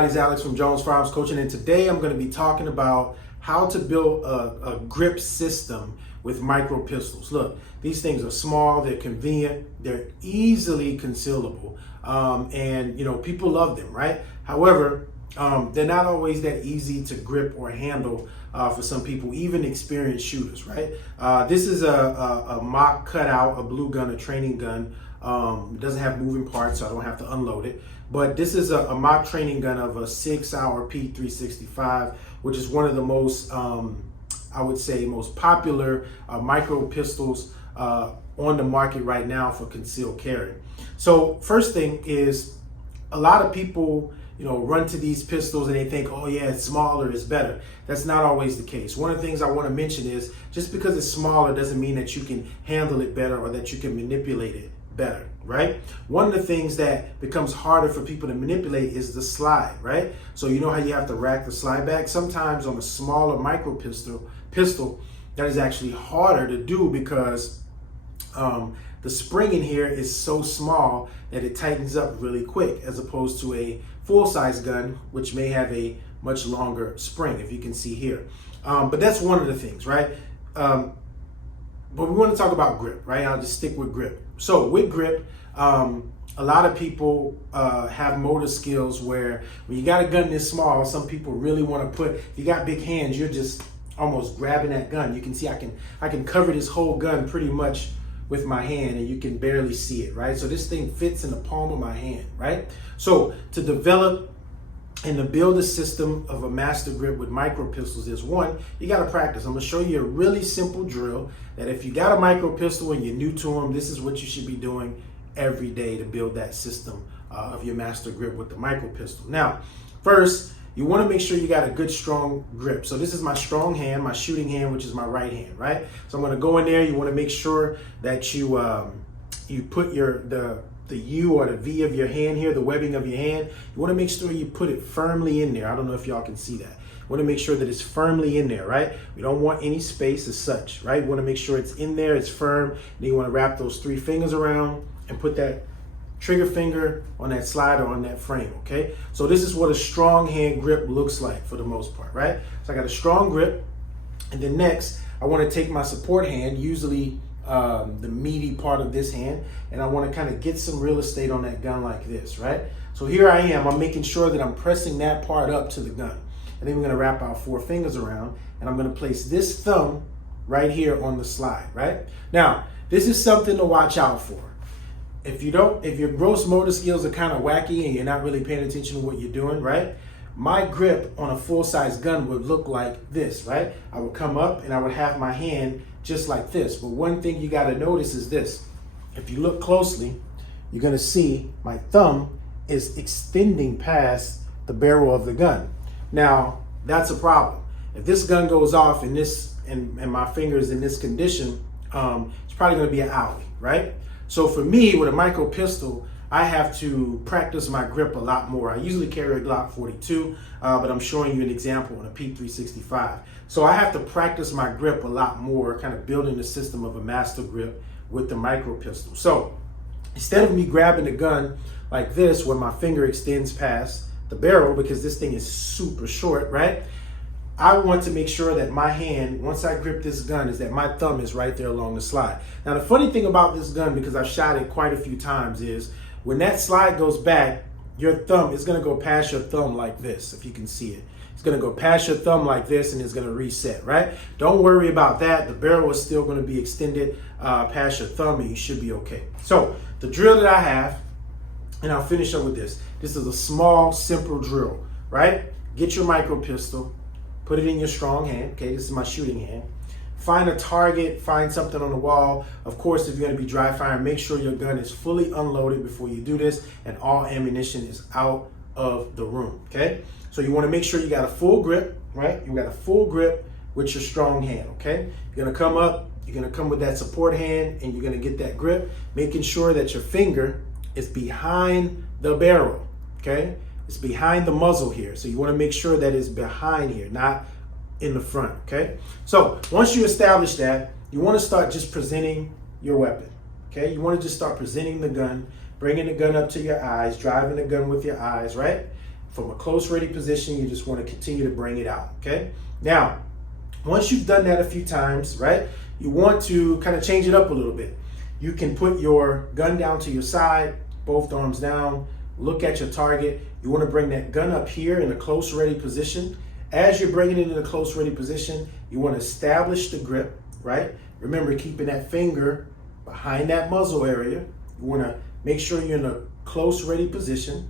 everybody, it's Alex from Jones Firearms Coaching, and today I'm going to be talking about how to build a grip system with micro pistols. Look, these things are small, they're convenient, they're easily concealable, and people love them, right? However, they're not always that easy to grip or handle for some people, even experienced shooters, right? This is a mock cutout, a blue gun, a training gun. It doesn't have moving parts, so I don't have to unload it. But this is a mock training gun of a 6-hour P365, which is one of the most, I would say, most popular micro pistols on the market right now for concealed carry. So first thing is, a lot of people run to these pistols and they think, oh yeah, it's smaller, it's better. That's not always the case. One of the things I want to mention is, just because it's smaller doesn't mean that you can handle it better or that you can manipulate it better, right? One of the things that becomes harder for people to manipulate is the slide, right? So you know how you have to rack the slide back? Sometimes on a smaller micro pistol, that is actually harder to do because the spring in here is so small that it tightens up really quick, as opposed to a full-size gun, which may have a much longer spring, if you can see here. But that's one of the things, right? But we want to talk about grip, right? I'll just stick with grip. So with grip, a lot of people have motor skills where when you got a gun this small, some people really want to put, if you got big hands, you're just almost grabbing that gun. You can see I can cover this whole gun pretty much with my hand and you can barely see it, right? So this thing fits in the palm of my hand, right? So to develop and to build a system of a master grip with micro pistols is, one, you got to practice. I'm going to show you a really simple drill that if you got a micro pistol and you're new to them, this is what you should be doing every day to build that system of your master grip with the micro pistol. Now, first, you want to make sure you got a good strong grip. So this is my strong hand, my shooting hand, which is my right hand, right? So I'm going to go in there. You want to make sure that you put the U or the V of your hand here, the webbing of your hand. You want to make sure you put it firmly in there. I don't know if y'all can see that. You want to make sure that it's firmly in there, right? We don't want any space as such, right? You want to make sure it's in there, it's firm. Then you want to wrap those 3 fingers around and put that trigger finger on that slide or on that frame, okay? So this is what a strong hand grip looks like for the most part, right? So I got a strong grip, and then next, I want to take my support hand, usually the meaty part of this hand, and I want to kind of get some real estate on that gun like this, right? So here I am, I'm making sure that I'm pressing that part up to the gun. And then we're going to wrap our 4 fingers around, and I'm going to place this thumb right here on the slide, right? Now, this is something to watch out for. If your gross motor skills are kind of wacky and you're not really paying attention to what you're doing, right? My grip on a full-size gun would look like this, right? I would come up and I would have my hand just like this. But one thing you got to notice is this. If you look closely, you're going to see my thumb is extending past the barrel of the gun. Now, that's a problem. If this gun goes off and my finger is in this condition, it's probably going to be an owie, right? So for me, with a micro pistol, I have to practice my grip a lot more. I usually carry a Glock 42, but I'm showing you an example on a P365. So I have to practice my grip a lot more, kind of building the system of a master grip with the micro pistol. So instead of me grabbing the gun like this, where my finger extends past the barrel, because this thing is super short, right? I want to make sure that my hand, once I grip this gun, is that my thumb is right there along the slide. Now, the funny thing about this gun, because I've shot it quite a few times, is when that slide goes back, your thumb is going to go past your thumb like this, if you can see it. It's going to go past your thumb like this, and it's going to reset, right? Don't worry about that. The barrel is still going to be extended past your thumb, and you should be okay. So the drill that I have, and I'll finish up with this. This is a small, simple drill, right? Get your micro pistol. Put it in your strong hand. Okay, this is my shooting hand. Find a target, find something on the wall. Of course, if you're going to be dry firing, make sure your gun is fully unloaded before you do this and all ammunition is out of the room, okay? So you want to make sure you got a full grip, right? You got a full grip with your strong hand, okay? You're going to come up, you're going to come with that support hand, and you're going to get that grip, making sure that your finger is behind the barrel, okay? It's behind the muzzle here. So you want to make sure that it's behind here, not in the front, okay? So once you establish that, you want to start just presenting your weapon, okay? You want to just start presenting the gun, bringing the gun up to your eyes, driving the gun with your eyes, right? from a close ready position, you just want to continue to bring it out, okay? Now, once you've done that a few times, right, you want to kind of change it up a little bit. You can put your gun down to your side, both arms down, look at your target. You want to bring that gun up here in a close ready position. As you're bringing it in a close ready position, you want to establish the grip, right? Remember, keeping that finger behind that muzzle area. You want to make sure you're in a close ready position,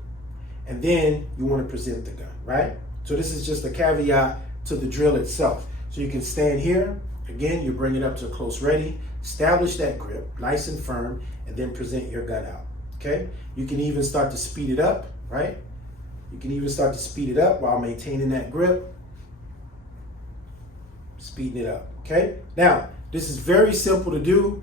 and then you want to present the gun, right? So this is just a caveat to the drill itself. So you can stand here. Again, you bring it up to close ready, establish that grip, nice and firm, and then present your gun out, okay? You can even start to speed it up, right? You can even start to speed it up while maintaining that grip. Speeding it up, okay? Now, this is very simple to do.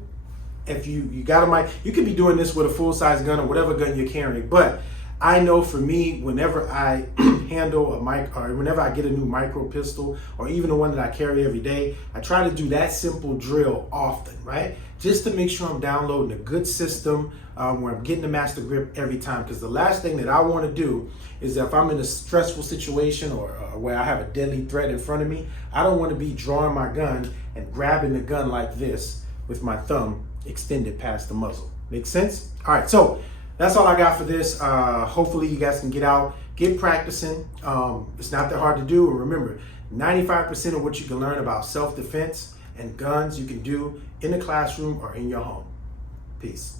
If you got a mic, you could be doing this with a full-size gun or whatever gun you're carrying, but I know for me, whenever I handle a mic, or whenever I get a new micro pistol, or even the one that I carry every day, I try to do that simple drill often, right? Just to make sure I'm downloading a good system where I'm getting the master grip every time. Because the last thing that I want to do is, if I'm in a stressful situation or where I have a deadly threat in front of me, I don't want to be drawing my gun and grabbing the gun like this with my thumb extended past the muzzle. Make sense? All right, so that's all I got for this. Hopefully you guys can get out, get practicing. It's not that hard to do. And remember, 95% of what you can learn about self-defense and guns you can do in the classroom or in your home. Peace.